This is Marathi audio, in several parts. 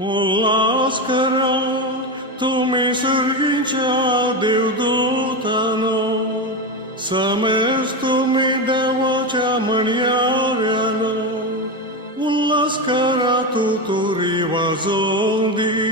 उल्हास करा तुम्ही सर्गींच्या देवदूतानो, समेस तुम्ही देवाच्या म्हणयाऱ्यानो. उल्हास करा तुरी वाजोवंक दी,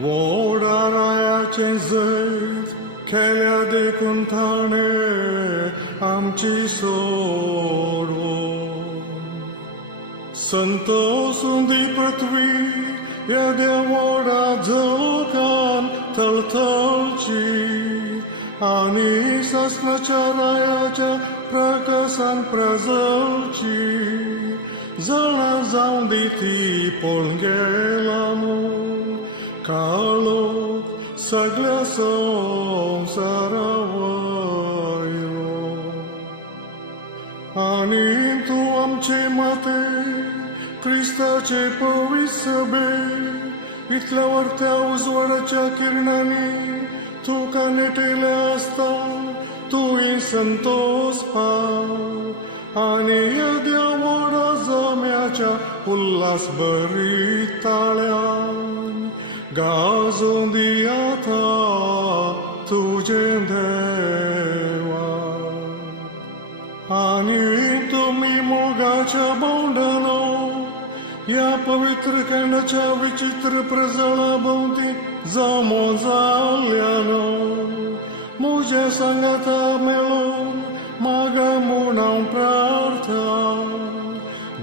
व्हडा रायाचे जैत खेळ्या देखून ताणे आमची सोडवो. संतोषून दी पृथ्वी येद्या व्हडा झळकान थळथळची, आनी सस्नाच्या रायाच्या प्रकाशान प्रजळची. जळा जावं दी ती पळून गेला न्हू, काळोख सगळ्या संवसारा वयर. आनी तूं आमचे माते क्रिस्ताचे पवित्र सभे, इतल्या वर्त्या उजवाडाच्या किरणांनी तुका नेटयल्या आसता तुवें संतोष पाव. आनी येद्या व्हडा जम्याच्या उल्हास बरी ताळ्यान गाजोवन दी आतां तुजें देवा. आनी तुमी मोगाच्या बोंडानो ह्या पवित्र खंडाच्या विचित्र प्रजळा भोवती जमो जाल्ल्यानो, म्हज्या सांगाता मेळून मागा म्हूण हांव प्रार्थना.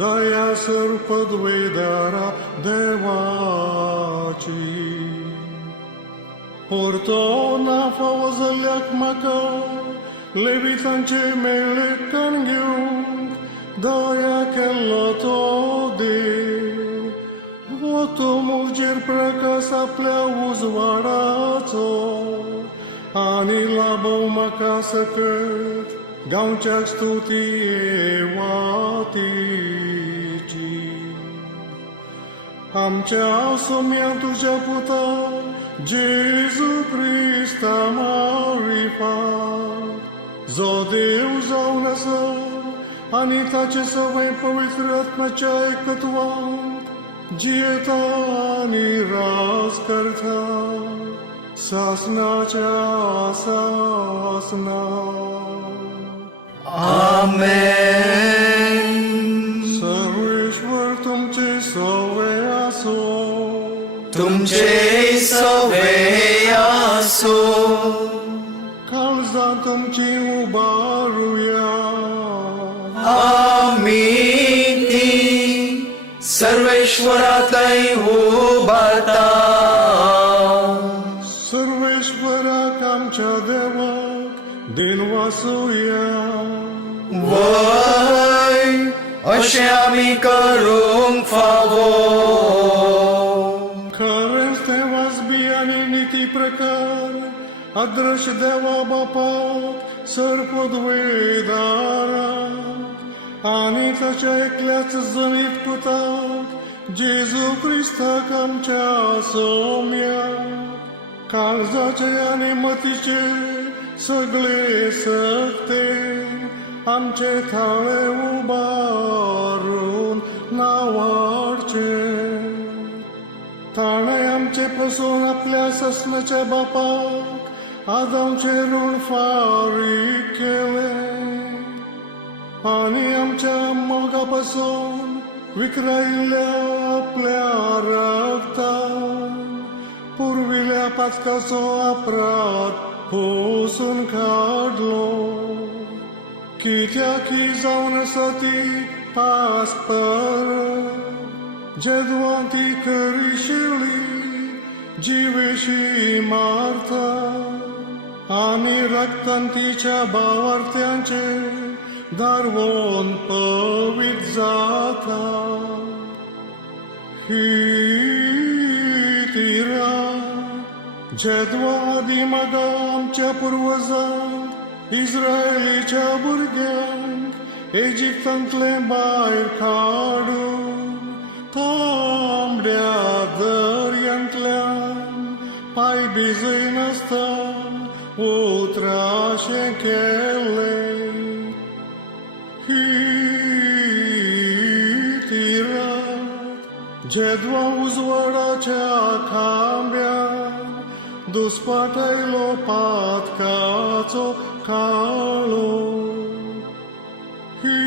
दयासर पदवेदारा देवाची, परतो ना फावो जाल्ल्याक म्हाका लेवितांचे मेळे कण घेवंक दया केल्लो तो देव. वो तो म्हजेर प्रकाश आपल्या उजवाडाचो, आनी लाबव म्हाका सकत गांवच्या स्तुती वातीची. आमच्या सोम्या तुज्या पुता जेजू क्रिस्ता मारिफात, जो देव जावन आसा आनी ताचे सवय पवित्र आत्म्याच्या एकत्वांत जियेता आनी राज करता सासनाच्या सासना. आमेन. सर्वेश्वर तुमचे सवय आसो, तुमचे सवय आसो. काळजां तुमची उबारुया. आमी ती सर्वेश्वरातय उबारता. सर्वेश्वराक आमच्या देवाक दिन वासुया. वय अशें आमी करूंक फावो. खरेंच ते वाजबी आनी निती प्रकार अदृश्य देवा बापाक सरपदवेदारा आनी ताच्या एकल्याच जनीत पुताक जेजू क्रिस्ताक आमच्या सोम्या काळजाचे आनी मतीचे सगळे सक्ते आमचे थाळे उबारून नावाडचे. ताणे आमचे पासून आपल्या ससनाच्या बापाक आदामचे ऋण फारीक केले आनी आमच्या मोगा पासून विकरायिल्ल्या आपल्या रक्तान पुरविल्या पातकाचो अपराध पुसून काडलो. कित्याक ही जावन आसा ती पास्पर जेदवान ती खरी शिवली जिवेशी मारता आनी रक्तान तिच्या भावार्थ्यांचे दारवोन पवित जाता. ही ती रात जेदवा आदी मागा आमच्या पुर्वजांक इस्रायलीच्या भुरग्यांक इजिप्तांतले भायर काडून तांबड्या दर्यांतल्यान पांय भिजय नासता उतराशें केलें. ही ती रात जेद्वा उजवाडाच्या खांब्या दुस्पाटायलो पातकाचो काळो ही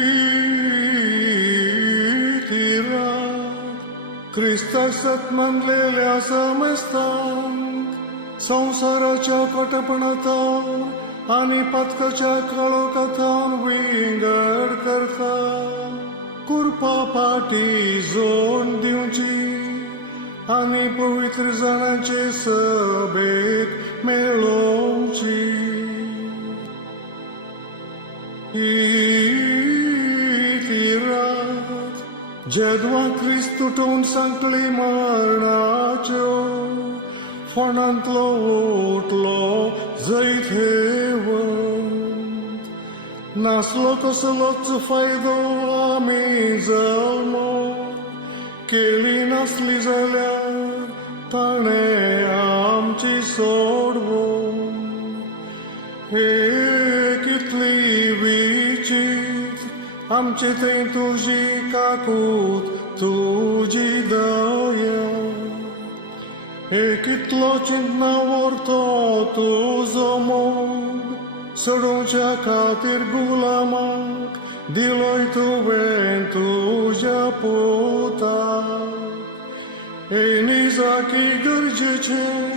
ती रात क्रिस्ता सत्मंगलेल्या समस्तांक संसाराच्या कटपणांतल्यान आनी पातकाच्या काळोखांतल्यान विंगड करता कुरपा पाटी जोड दिवची आनी पवित्र जाणांचे सभेक मेळोवची ही ती रात जेद्वा क्रिस्त तुटून सांकळी मरणाच्यो फोंडांतलो ओटलो जैथेवंत नासलो कसलोच फायदो आमी जल्मो केली नासली जाल्यार ताणें आमची सोडवून हे कितली विचित्र आमचे थंय तुजी काकूत तुजी दया हे कितलो चिंतना व्हरतो तुजो मोग सोडूच्या खातीर गुलामाक दिलोय तुवें तुज्या पुताक हे निजाकी गरजेचें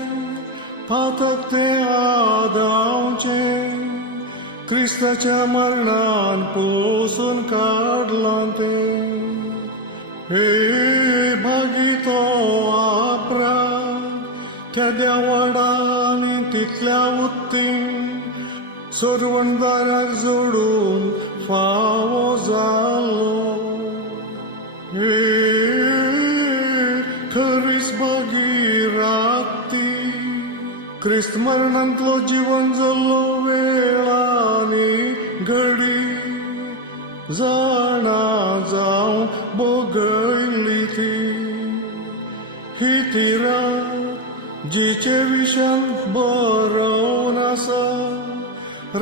फातक तें आदावचें क्रिस्ताच्या मरणान पोसून काडलां तें हे भागी तो आपराक त्या देवाडा आनी तितल्या उत्तीं सोडवणदाराक जोडून फावो जालो हे खरीच भागीराती क्रिस्त मरणांतलो जीवन जल्लो वेळांनी घडी जाणा जावं बोगयली ती ही ती रात जिचे विशयान बरोवन आसा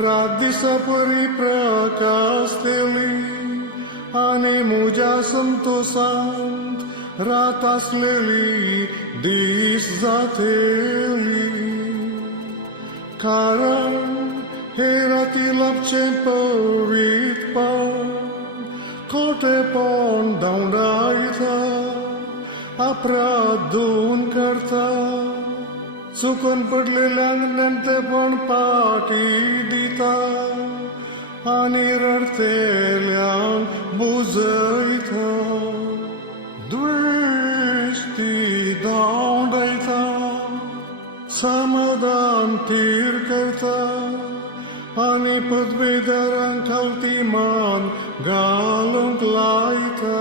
रात दिसा परी प्रकाशतेली आनी म्हज्या संतोषांत रात आसलेली दीस जातेली कारण हे राती लाभचें पवित्रपण खोटेपण धांवडायता अपराध धुवन काडता चुकून पडलेल्यांक नेमतेपण पाटी दिता आनी रडतेल्यांक बुजयता द्वेष ती धांवडायता समाधान थीर करता आनी पदवेदारांक खालती मान घालूंक लायता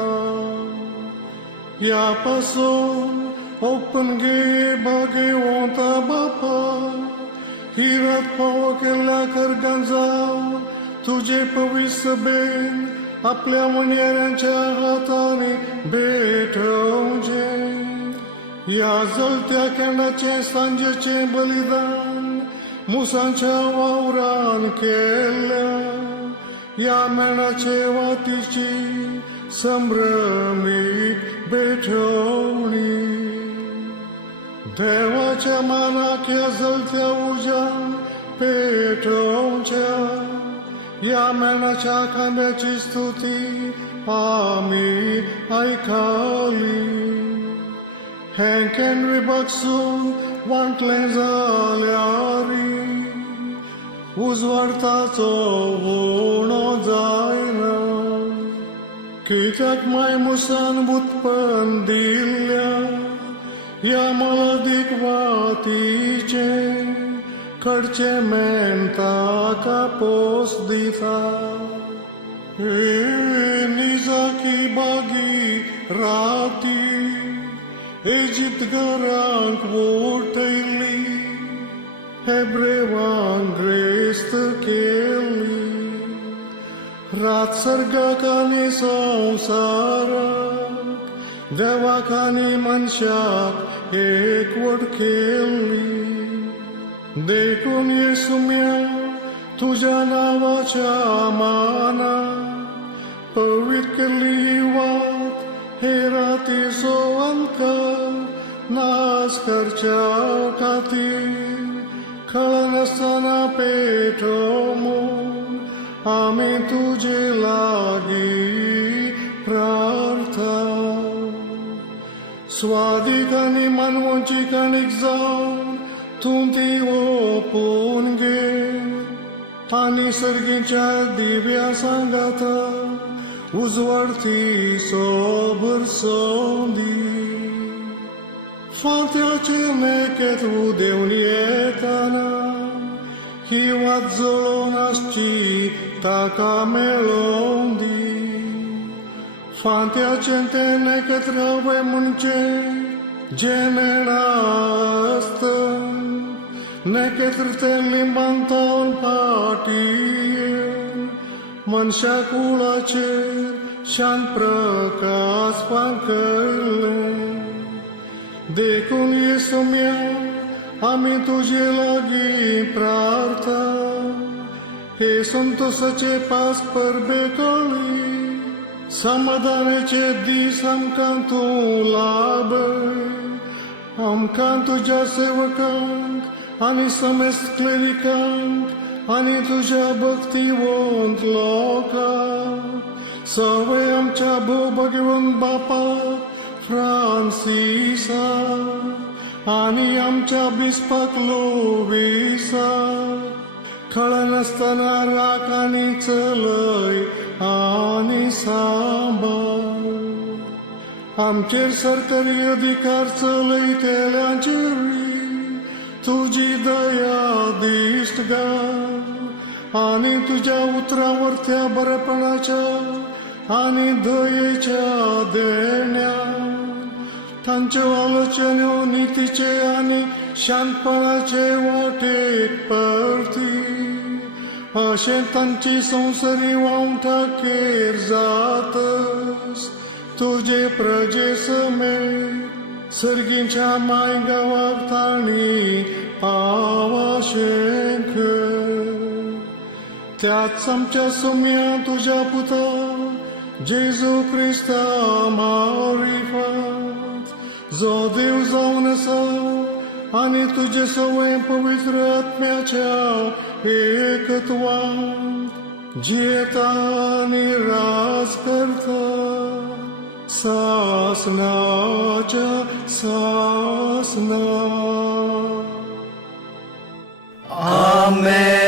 ह्या पासून ओपन गे बागे वोंता बापा ही रात फावो केल्ल्या करगां जाव तुजे पवित्र बेन आपल्या मणयाऱ्यांच्या हातांनी भेटोवचे ह्या जळत्या केंडाचे सांजेचे बलिदान मुसांच्या वावरान केल्ल्या ह्या मेणाचे वातीची संभ्रमीक भेटोवणी देवाच्या मानाक ह्या जळत्या उज्यान पेटोवच्या ह्या मेणाच्या खांब्याची स्तुती आमी आयकाली हें केन्ना विभागसून वांटलें जाल्यारी उजवाडताचो उणो जायना कित्याक माय मुसान उत्पन्न दिल्ल्या ह्या मलदीक वातीचे कडचे मेन ताका पोस दिता हे निजाकी बागी राती इजिप्त घरांक ओटयली हेब्रेवांक ग्रेस्त केली रात सर्गाक आनी संवसाराक देवाक आनी मनशाक एकवट केली देखून येसुम्या तुझ्या नावाच्या माना पवित्र केल्ली वात हेराती सोवंकर नाच करच्या खातीर खळनासतना पेटोमून आमी तुजे लागीं प्रार्थना स्वादीक आनी मानवंचीकाणीक जावन तूं ती ओपून घे आनी सर्गीच्या दिव्या सांगाता उजवाडती सोबर सोंदी फांत्याचे मेकेत उदेवन येताना ही वात जळोवन आसची ताका मेळोवन दी फांत्याचे ते नेकेत रावय म्हणचे जे नेणा आसत नेकेत्र ते लिंबांतावन फाटी मनशा कुळाचेर शांत प्रकाश फांकले देखून येसुम्या आमी तुजे लागीं प्रार्थना हे संतोषाचे पास परबे कळी समाधानाचे दीस आमकां तूं लाभय आमकां तुज्या सेवकांक आनी समेस्त क्लेरिकांक आनी तुज्या भक्तिवंत लोकांक सवय आमच्या भोवभाग्यवंत बापाक फ्रांसिसा आनी आमच्या बिस्पाक लोविसा खळनासतना राख आनी चलय आनी सांबाळ आमचेर सरकारी अधिकार चलयतेल्यांचेर तुजी दया दिश्ट घाल आनी तुज्या उतरावरत्या बरेपणाच्या आनी दयेच्या देण्यान तांच्यो आलोचन्यो नितीचे आनी शांतपणाचे वाटेक परती अशें तांची संवसारी वावठाकेर जातस तुजे प्रजे समेत सर्गीच्या माय गांवाक तांणी पावाशें कर त्याच आमच्या सुम्या तुज्या पुता जेजू क्रिस्ता मारिफात जो देव जावन आसा आनी तुजे सवय पवित्र आत्म्याच्या एकत्वान जियेता आनी राज करता सासनाच्या सासना Amen.